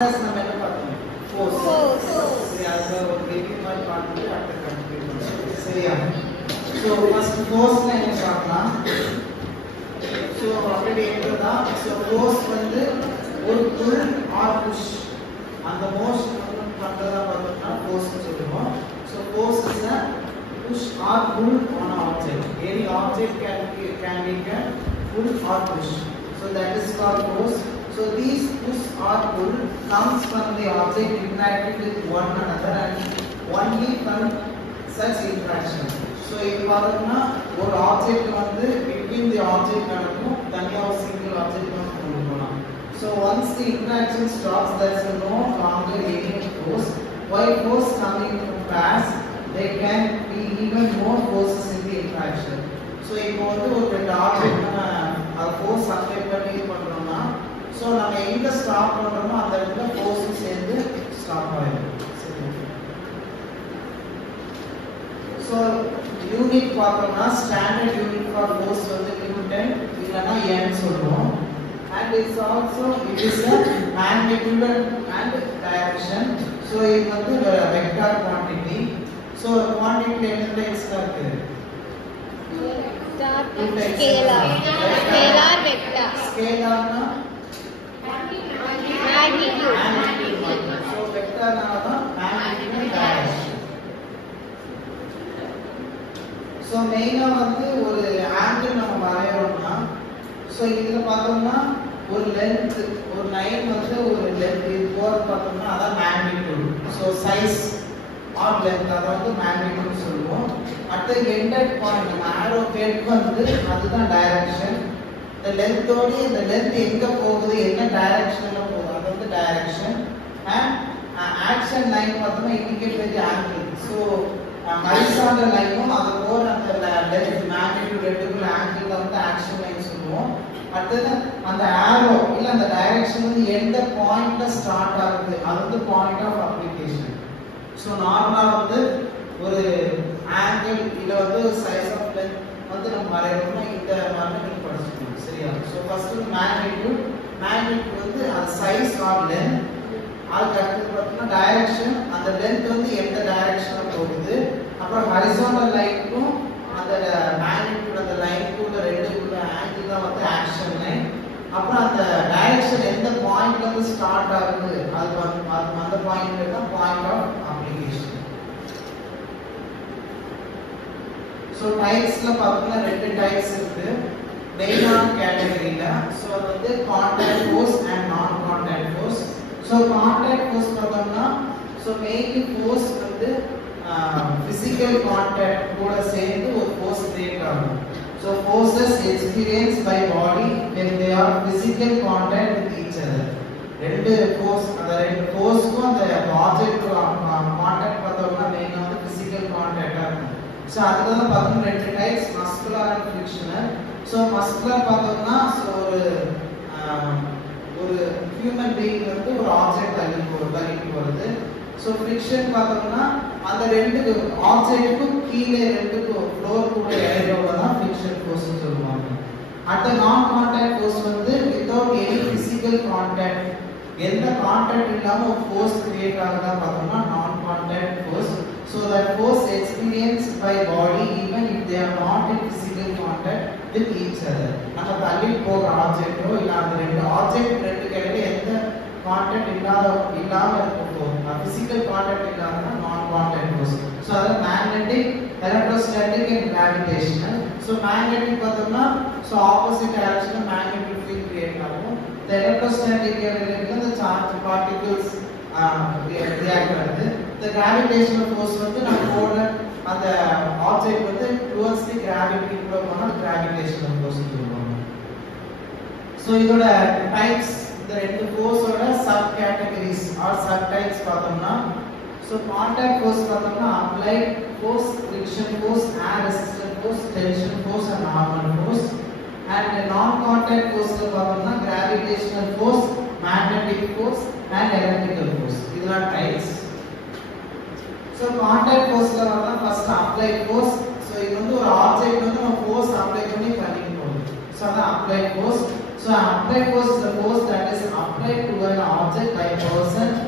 நம்ம என்ன பார்த்தோம் ஃபோர்ஸ் சரியா சார் ஒரு பேபி மாதிரி பார்த்துட்டு அடுத்து கண்டினியூ பண்ணுவோம் சரியா சோ ஃபர்ஸ்ட் ஃபோர்ஸ்னா என்ன பார்க்கலாம் சோ ஆல்ரெடி என்னன்னா சோ ஃபோர்ஸ் வந்து ஒரு புல் ஆர் புஷ் அந்த மோஷன் வந்து பண்றதா பார்த்தோம்னா ஃபோர்ஸ் சொல்லுவோம் so force is a push or pull on an object any object can be pull or push so that is called force. So these push or pull comes from the object interacting with one another and only from such interaction. So if பார்த்தோம்னா ஒரு object வந்து between the object நடக்கும் தனியா ஒரு single object வந்து கொண்டு போலாம். So once the interaction stops there is no longer any force. While force coming from pairs there can be even more forces in the interaction. So இப்போ வந்து ஒரு ரெண்டு ஆப்ஜெக்ட் நம்ம அது ஃபோர்ஸ் அப்ளை பண்ணி பண்றோம்னா சோ நம்ம எங்க ஸ்டாப் பண்றோமோ அந்த இடத்துல ஃபோர்ஸ் சேர்ந்து ஸ்டாப் ஆயிடும் சோ யூனிட் பார்த்தோம்னா ஸ்டாண்டர்ட் யூனிட் ஃபார் ஃபோர்ஸ் வந்து நியூட்டன் இல்லனா n சொல்றோம் and it's also it is a magnitude and direction so இது வந்து வெக்டார் குவாண்டிட்டி so குவாண்டிட்டி என்ன எக்ஸ்ட்ரா இருக்கு ஸ்கேலார் வெக்டார் ஸ்கேலார்னா magnitude so vector na magnitude and direction so main வந்து ஒரு ஆங்கிள் நம்ம வரையறோம்னா so இதுல பார்த்தோம்னா ஒரு லெந்த் ஒரு லைன் வந்து ஒரு லெந்த் இது போற பார்த்தோம்னா அத magnitude so size or length அத வந்து magnitude சொல்லுவோம் at the ended point நம்ம arrow head வந்து அதுதான் direction the length ஓட இந்த length எங்க போகுது என்ன டைரக்ஷன்ல போகுது அது வந்து டைரக்ஷன் and action line பார்த்தோம்னா indicate the angle so horizontal லைனும் அது போற அந்த length magnitude ரெண்டுக்குள்ள angle வந்து action line சொல்லுவோம் அடுத்து அந்த arrow இல்ல அந்த டைரக்ஷன் வந்து எந்த பாயிண்ட்ல ஸ்டார்ட் ஆகுது அது வந்து பாயிண்ட் ஆஃப் அப்ளிகேஷன் so நார்மலா வந்து ஒரு angle இல்ல வந்து size of length வந்து நம்ம வரையறோம்னா இந்த மாதிரி நீங்க படிச்சுக்கணும் சரியா சோ ஃபர்ஸ்ட் magnitude வந்து அது size or length அதுக்கு அடுத்து பார்த்தீங்கன்னா டைரக்ஷன் அந்த length வந்து எந்த டைரக்ஷன்ல போகுது அப்புறம் horizontal லைனுக்கும் அந்த magnitude அந்த லைனுக்குள்ள ரெண்டுக்குள்ள ஆங்கிள் தான் வந்து ஆக்ஷன் லைன் அப்புறம் அந்த டைரக்ஷன் எந்த பாயிண்ட்ல இருந்து ஸ்டார்ட் ஆகுது அது அந்த பாயிண்ட்ல தான் பாயிண்ட் ஆஃப் அப்ளிகேஷன் so typesல பார்த்தோம்னா ரெண்டு டைப்ஸ் இருக்கு மெயினான கேட்டகரியில so அது வந்து கான்டாக்ட் ஃபோர்ஸ் and நான் contact force so contact force பார்த்தோம்னா so மெயின்லி ஃபோர்ஸ் வந்து physical contact கூட சேர்ந்து ஒரு ஃபோர்ஸ் கிரியேட் ஆகும் so forces experienced by body when they are physical contact with each other ரெண்டு ஃபோர்ஸ் அந்த ரெண்டு ஃபோர்ஸ்க்கும் அந்த ஆப்ஜெக்ட் கான்டாக்ட் பார்த்தோம்னா மெயினா வந்து physical contact இருக்கும் so அதுதான் பார்த்தோம் ரெண்டு types muscular and frictional so muscular பார்த்தோம்னா so ஒரு ஹியூமன் பீயிங் வந்து ஒரு ஆப்ஜெக்ட் தள்ளிட்டு வருது so ஃபிரிக்ஷன் பார்த்தோம்னா அந்த ரெண்டு ஆப்ஜெக்ட்டுக்கும் கீழே ரெண்டுக்கும் ஃப்ளோர் கூட இடையில தான் ஃபிரிக்ஷன் ஃபோர்ஸ் சொல்லுவாங்க அடுத்த நான் கான்டாக்ட் ஃபோர்ஸ் வந்து without any physical contact எந்த கான்டாக்ட் இல்லாம ஒரு ஃபோர்ஸ் கிரியேட் ஆகுதா பார்த்தோம்னா நான் contact force so that force experienced by body even if they are not in physical contact with each other நம்ம தள்ளி போற ஆப்ஜெக்ட்டோ இல்ல அந்த ரெண்டு ஆப்ஜெக்ட் ரெண்டுக்கு இடையில எந்த கான்டாக்ட் இல்லாம இருக்கும் physical contact இல்லாம நான் கான்டாக்ட் ஃபோர்ஸ் so அது magnetic electrostatic and gravitational so magnetic பார்த்தோம்னா so opposite direction magnetic field create ஆகும் the electrostatic area the charge particles react ஆகுது the gravitational force வந்து நம்ம போற அந்த ஆப்ஜெக்ட் வந்து towards the gravity கூட போனா gravitational force சொல்லுவாங்க so இதோட டைப்ஸ் இந்த ரெண்டு ஃபோர்ஸோட sub categories or sub types பார்த்தோம்னா so கான்டாக்ட் ஃபோர்ஸ் பார்த்தோம்னா applied force friction force and resistance force tension force and normal force and non contact force பார்த்தோம்னா gravitational force magnetic force and electrical force இதெல்லாம் types so contact force ல வந்து first applied force so இது வந்து ஒரு object வந்து நம்ம force apply பண்ணி பண்ணிட்டு போறோம் so அத applied force So apply force is the force that is applied to an object by person